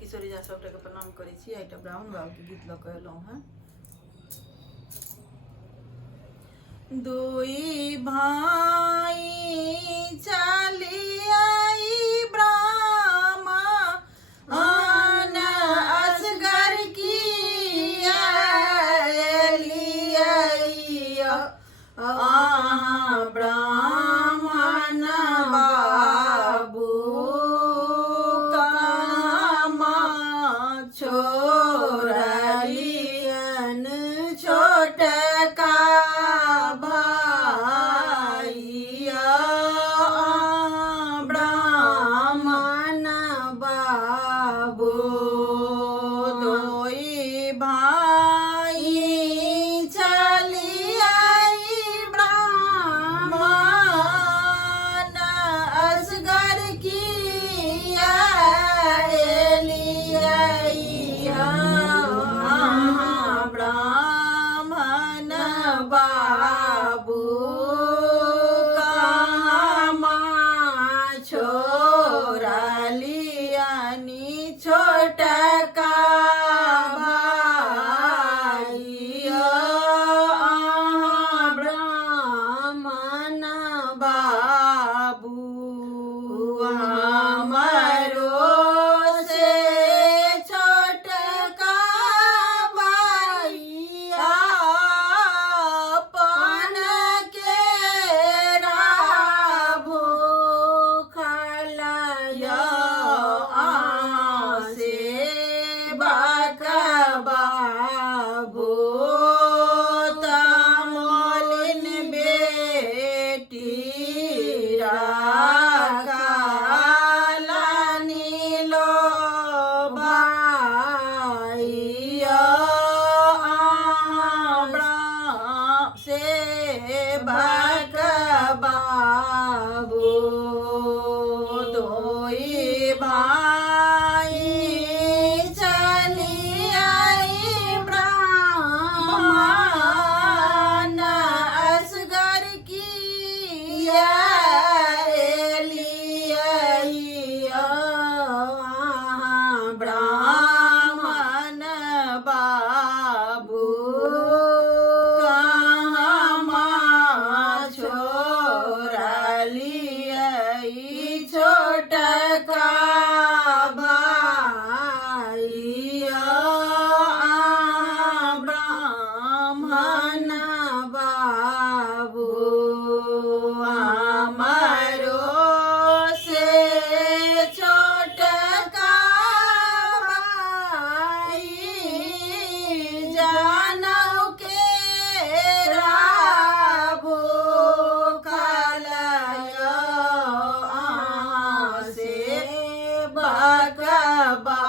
किशोरी जा सबटाके प्रणाम करै छी। एकटा ब्राह्मण बाबू के गीत लऽ कऽ एलहुँ हैं। दुई भाई चलिया ब्राह्मण असगर की ब्राह्मण बाबू कामा छोड़लियन छोटका भाइया ब्राह्मण बाबू दोई भाई चलिया ब्राह्मण असगर की ब्राह्मण बाबू कामा छोड़लियनि छोटका भाइया ब्राह्मण बाबू हमरो से छोटका भाइया अपन के भूखल से बाबू तमोलिन बेटी राखलनि लो भाइया से बाबू दोई भाई चलिया ब्राह्मण असगर की ब्राह्मण बाबू कामा छोड़लियनि छोटका भाइया ब्राह्मण बाबू हमरो से छोटका भाई जानौ के भूखल से बाबू